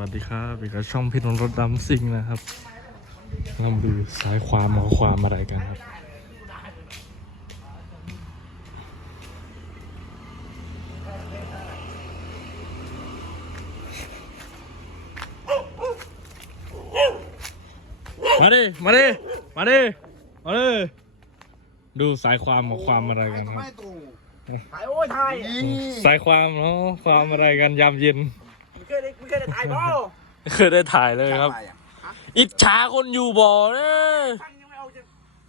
วัสดีครับอีกกับช่องพี่นนท์รถดำซิ่งนะครับเรามาดูสายความหมอความอะไรกันครับมาดิ มาดิ มาดิ มาดิ ดูสายความหมอความอะไรกันครับ ไม่ตู่ถ่ายโอ้ยถ่ายสายความเนาะความอะไรกันยามเย็นมึงเค ยได้มึงเคยได้ถ่ายบ่เคยได้ถ่ายเลยครับ อิจฉาคนอยู่บ่อเนอะช่างยังไม่เอาจะ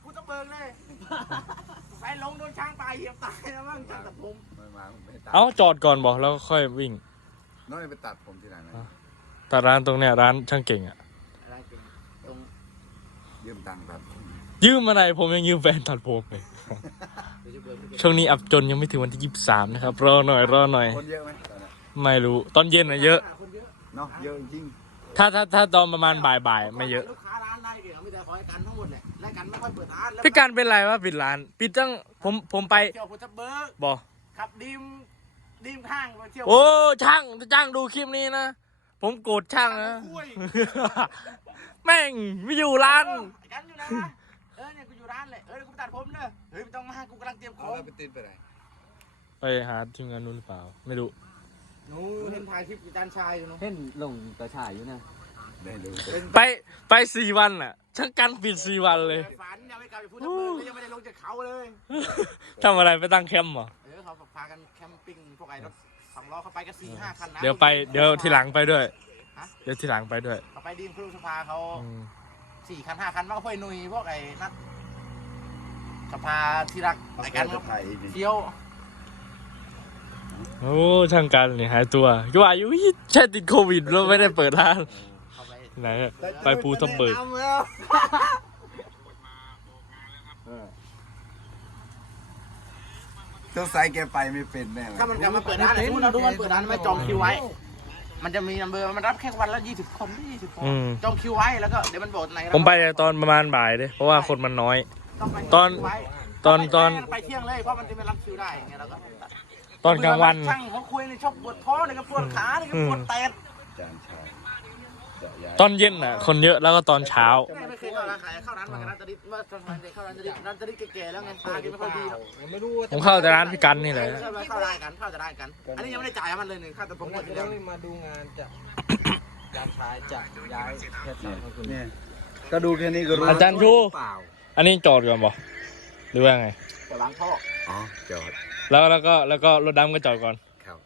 กูต้องเบิงเลยไปลงโดนช้างตายเหยียบตายแล้วมั้งช่างตัดผมไม่มาผมไม่ตัดเอาจอดก่อนบอกแล้วค่อยวิ่ง น้อยไปตัดผมที่ไหนนะแต่ร้านตรงเนี้ยร้านช่างเก่งอะอะไรจริงตรงยืมตังค์ตัดผมยืมอะไรผมยังยืมแฟนตัดผมเลยเดี๋ยวจะเบิงช่วงนี้อับจนยังไม่ถึงวันที่23นะครับรอหน่อยรอหน่อยคนเยอะไหมตอนนี้ไม่รู้ตอนเย็นอะเยอะคน เยอะเนาะเยอะจริงถ้าถ้าถ้าตอนประมาณบ่ายบ่ายๆไม่เยอะ ลูกค้าร้านไล่เกี่ยวไม่แต่ขอให้กันทั้งหมดแหละไล่กันไม่ค่อยเปิดร้านแล้วพี่การเป็นไรวะปิดร้าน ปิดตั้งผมผมไปเที่ยวพุทธเบิร์กบอกขับดีมดีมข้างไปเที่ยว โอ้ช่างช่างดูคลิปนี้นะ ผมโกรธช่างนะคุยแม่งไม่อยู่ร้าน เออไอ้กันอยู่นะเออเนี่ยกูอยู่ร้านเลยเออเดี๋ยวกูไปตัดผมเด้อเฮ้ยไม่ต้องมากูกำลังเตรียมขเอาองแล้วไปติดไปไหนไปหาทีมงานนู้นหรือเปล่า ไม่รู้ หนูเห็นถ่ายคลิปกับจานชายอยู่เนาะเห็นลงกระชายอยู่นะได้ดูไปไปสี่วันอะช่างกันปิดสี่วันเลยฝันยังไม่กลับไปพุทธเบิร์กเลยยังไม่ได้ลงจากเขาเลยทำอะไรไปตั้งแคมป์เหรอเออเขาพากันแคมปิ้งพวกไอ้รถสองล้อเขาไปกันสี่ห้าคันนะเดี๋ยวไปเดี๋ยวทีหลังไปด้วยฮะเดี๋ยวทีหลังไปด้วยเขาไปดีมครูสภาเขาอืมสี่คันห้าคันว่าพวกไอ้หนุยพวกไอ้นัดสภาที่รักไอ้กันจะถ่ายอีกเที่ยว โอ้ช่างกันนี่หายตัวก็ว่าอยู่อีแช่ติดโควิดแล้วไม่ได้เปิดร้านเขาไปไหนอะไปภูทับเบิกเจ้าสายแกไปไม่เป็นแน่เลยถ้ามันกลับมาเปิดร้านไอ้นู้นเราดูมันเปิดร้านไม่จองคิวไว้ มันจะมีนัมเบอร์มันรับแค่วันละยี่สิบคนยี่สิบคนอืม จองคิวไว้แล้วก็เดี๋ยวมันบอกไหนผมไปตอนประมาณบ่ายเลยเพราะว่าคนมันน้อยต้องไปตอนคิวไว้ตอนตอน ไปเที่ยงเลยเพราะมันจะไม่รับคิวได้ไงเราก็ ตอนกลางวัน ช่างเขาคุยในชอบปวดท้อเลยก็ปวดขาเลยก็ปวดแตดจานชายจะย้ายตอนเย็นอะ คนเยอะแล้วก็ตอนเช้าแม่ไม่เคยเข้าร้านขายเข้าร้านมากันร้านตะดิษว่าทำไมเข้าร้านตะดิษร้านตะดิษแก่ๆแล้วไงตาแกไม่ค่อยดีหรอกไม่รู้ว่าผมเข้าแต่ร้านพี่กันนี่แหละ เข้าร้านกันเข้าจะได้กัน อันนี้ยังไม่ได้จ่ายให้มันเลยหนึ่งค่าแต่ผมหมดอยู่แล้แล้ววมาดูงานจากจานชายจากย้ายเพชรสามคนเนี่ยก็ดูแค่นี้ก็รู้อาจารย์ชู เปล่าอันนี้จอดก่อนบ่หรือว่าไง แต่ล้างท่ออ๋อจอด แล้วแล้วก็แล้วก็รถดำก็จอดก่อน ครับ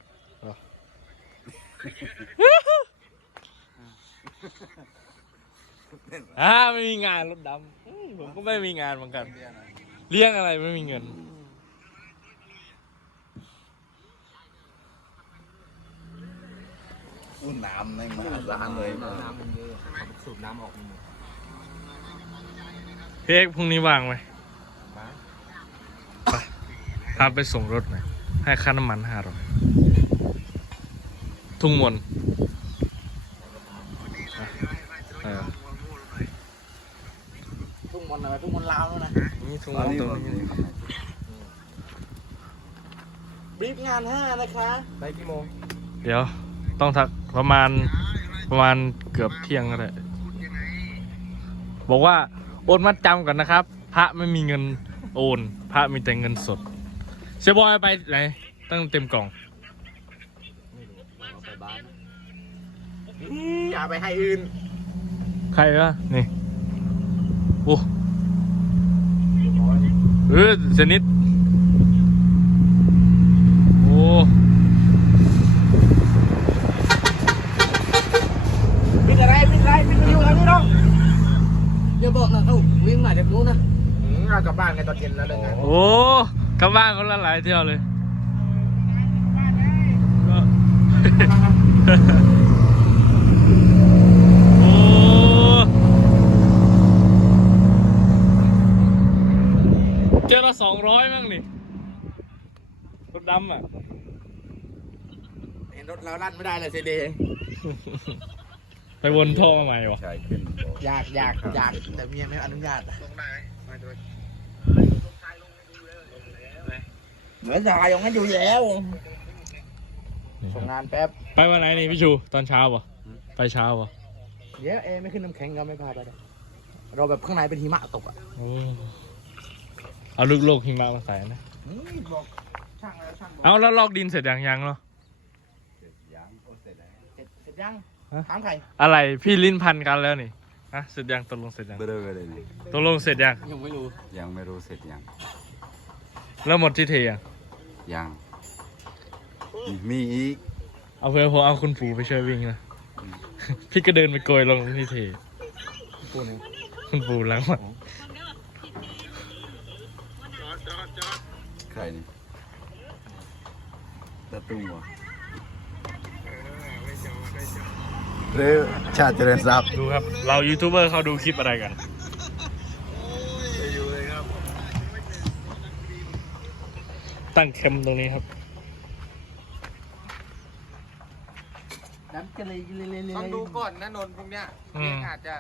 อ่าไม่มีงานรถดำอืมผมก็ไม่มีงานเหมือนกัน เลี้ยงอะไรไม่มีเงิน อุ้นน้ำในมาร้านเลยมาน้ำมันเยอะเขาสูบน้ำออกหมด พี่เอกพรุ่งนี้ว่างไหมบ้าง พาไปส่งรถหน่อยให้ค่าน้ำมันห้าร้อยทุ่งมนเออทุ่งมนอะไรทุ่งมนลาวนู่นนะนี่ทุ่งตอนมนนี้ตรงผมนี้บรีฟงานห้านะคะไปกี่โมง เดี๋ยวต้องทักประมาณประมาณเกือบเที่ยงก็ได้บอกว่าโอนมัดจำก่อนนะครับ พระไม่มีเงินโอน พระมีแต่เงินสด เสียบอยไปไหน ตั้งเต็มกล่องเอาไปบ้านอย่าไปให้อื่น ใครวะนี่ โอ้เออเซนิดโอ้ปิดอะไรปิดอะไรปิดวิวทางนี้น้องอย่าบอกนะเขาวิ่งมาจากนู้นนะเรากลับบ้านไงตอนเย็นแล้วเลยไงโอ้ กลับบ้านคนละหลายเที่ยวเลยก็โอ้เที่ยวละสองร้อยมั้งนี่รถดำอะเห็นรถเราลั่นไม่ได้เลยเซเดไปวนท่อมาใหม่วะชายขึ้นบอกอยากอยากอยากแต่เมียไม่อนุญาตอะ เหมือนชายยังให้อยู่แล้วส่งงานแป๊บ ไปวันไหนนี่พี่ชูตอนเช้าปะไปเช้าเหรอะเดี๋ยวเอไม่ขึ้นน้ำแข็งก็ไม่พาไปเลยเราแบบข้างในเป็นหิมะตกอะโอ้เอาลูกโลกหิมะมาใส่นะนี่บอกช่างแล้วช่างบอกเอาแล้วลอกดินเสร็จยังยังเนาะเสร็จยังโอ้เสร็จแล้วเสร็จเสร็จยังฮะ ถามใครอะไรพี่ลิ้นพันกันแล้วนี่ฮะเสร็จยังตกลงเสร็จยังเบลอเลยนี่ตกลงเสร็จยังยังไม่รู้ยังไม่รู้เสร็จยัง แล้วหมดที่เทยังยัง มีอีก เอาเพื่อผมเอาคุณปู่ไปช่วยวิ่งนะ พี่ก็เดินไปโกยลงที่เท ปูนึงคุณปู่ล้างมาใครนี่ตะตุ้งเหรอหรือชาติเจริญทรัพย์ดูครับ เรายูทูบเบอร์เขาดูคลิปอะไรกัน ตั้งแคมป์ตรงนี้ครับดับกันเลยเลยเลยเลยต้องดูก่อนนะนนท์พวกเนี้ยอืมเที่ยงอาจจะ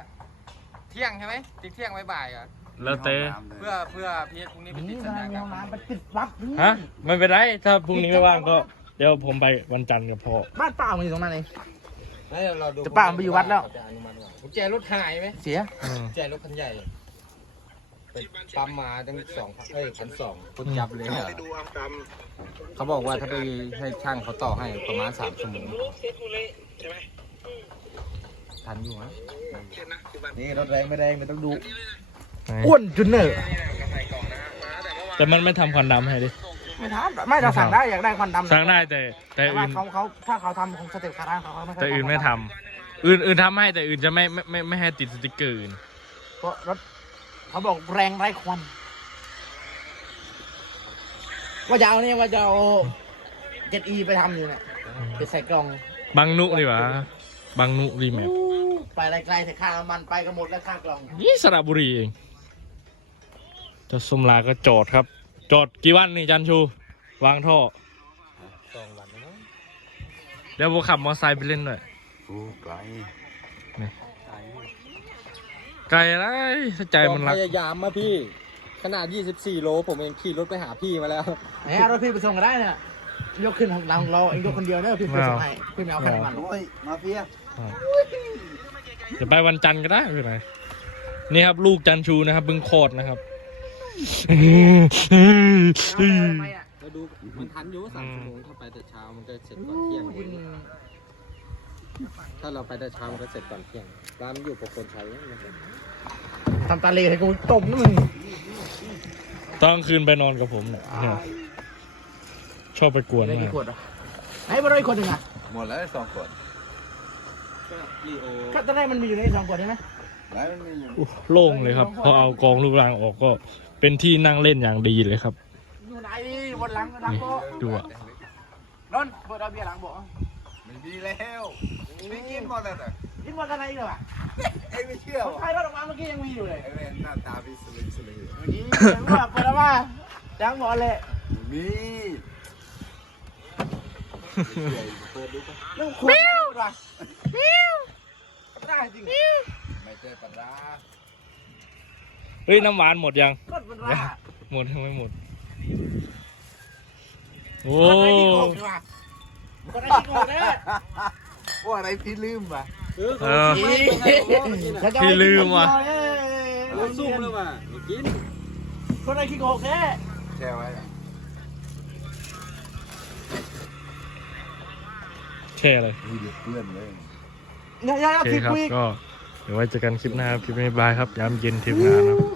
เที่ยงใช่ไหมติ๊กเที่ยงบ่ายๆอะแล้วเต้เพื่อเพื่อพีเอสพรุ่งนี้ไปนี่ติดกสัญำลัญางมีกัห้นองน้ำไปปิดวับนี่ฮะไม่เป็นไรถ้าพรุ่งนี้ไม่ว่างก็ เดี๋ยวผมไปวันจันทร์กับพ่อบ้านป้ามันอยู่ตรงนั้นเองแล้วเราดูแต่ป้ามันไปอยู่วัดแล้วจะอนุมัติว่ากุญแจรถหายไหมเสียอืมกุญแจรถคันใหญ่ ไปปั๊มมาตั้งสองพันเอ้ยพันสองคนจับเลยอะเขาบอกว่าถ้าไปให้ช่างเขาต่อให้ประมาณสามชั่วโมงทันอยู่ฮะนี่รถแรงไม่แรงไม่ต้องดูไหนอ้วนจนเนอร์แต่มันไม่ทำควันดำให้ดิไม่ทำไม่เราสั่งได้อยากได้ควันดำสั่งได้แต่ แต่แต่ว่าอื่นเขาเขาถ้าเขาทำของสเต็ปคาร่าเขาเขาไม่ค่ยแต่อื่นไม่ทำอื่นอื่นทำให้แต่อื่นจะไม่ไม่ไม่ไม่ให้ติดสติกเกอร์อื่นเพราะรถ เขาบอกแรงไร้ควัน ว่าจะเอาเนี่ยว่าจะเอาเจ็ดอีไปทำอยู่เนี่ยไปใส่กล่อง บางนุดีกว่าบางนุรีแมปไปไกลๆแต่ค่าน้ำมันไปก็หมดแล้วค่ากล่องนี่สระบุรีเองเจะสมลาก็จอดครับ จอดกี่วันนี่จันชู วางท่อสองวันนะเดี๋ยวผมขับมอเตอร์ไซค์ไปเล่นด้วยโอ้ไกล ไกลอะไรถ้าใจมันรัก พยายามมาพี่ ขนาด 24 โล ผมเองขี่รถไปหาพี่มาแล้ว ไหนเอารถพี่ไปส่งก็ได้เนี่ยยกขึ้นของเราเราเองยกคนเดียวเนี่ยพี่ไปส่งให้พี่ไม่เอาแค่น้ำมันโอ้ยมาเฟียเดี๋ยวไปวันจันทร์ก็ได้ไม่เป็นไรนี่ครับ ลูกจันชูนะครับเพิ่งคลอดนะครับแล้วดูมันทันอยู่สามชั่วโมงถ้าไปแต่เช้ามันก็เสร็จก่อนเที่ยง ถ้าเราไปแต่เช้ามันก็เสร็จก่อนเที่ยง ร้านมันอยู่ปกคนใช้มันก็ทำตาเลให้กูตบนะมึงตอนกลางคืนไปนอนกับผมเนี่ยเนี่ยชอบไปกวนได้มากี่กขวดอะไหนบริขวดหนึ่งอะหมดแล้วสองคนก็ลีโอก็ตอนแรกมันมีอยู่ในสองขวดใช่ไหมไหนมันมีอยู่อู้โล่งเลยครับ พอเอากองลูกรางออกก็เป็นที่นั่งเล่นอย่างดีเลยครับอยู่ไหนบนหลังหลังนี่โต๊ะดูอะนนท์เปิดเอาเบียร์หลังโบอกไม่มีแล้ว ไม่กินหมดแล้วแต่กินวันอะไรเหรอไอ้ไม่เชื่อผมวะใครรถออกมาเมื่อกี้ยังมีอยู่เลยไอ้เวนหน้าตาพี่สลิมสลิมเมื่อกี้ยังว่าเปิดออกมาจังหวะเลยมีเรื่องขวดไม่รู้ว่ะได้จริงไม่เจอปลาร้าเฮ้ยน้ำหวานหมดยังก็เป็นว่าหมดยังไม่หมดโอ้คนไหนที่โกงดีกว่าคนไหนที่โกงเนี่ย ว่าอะไรพี่ลืมปะเออเออ พี่ลืมว่ะเราซุ่มแล้วว่ะไม่กินคนไหนขี้โกงแค่แช่ไว้อะแช่เลยอุ้ยเดือดเพื่อนเลยอย่าอย่าโอเคพี่ครับคุยก็เดี๋ยวไว้เจอกันคลิปหน้าครับคลิปนี้บายครับยามเย็นทีมงานครับ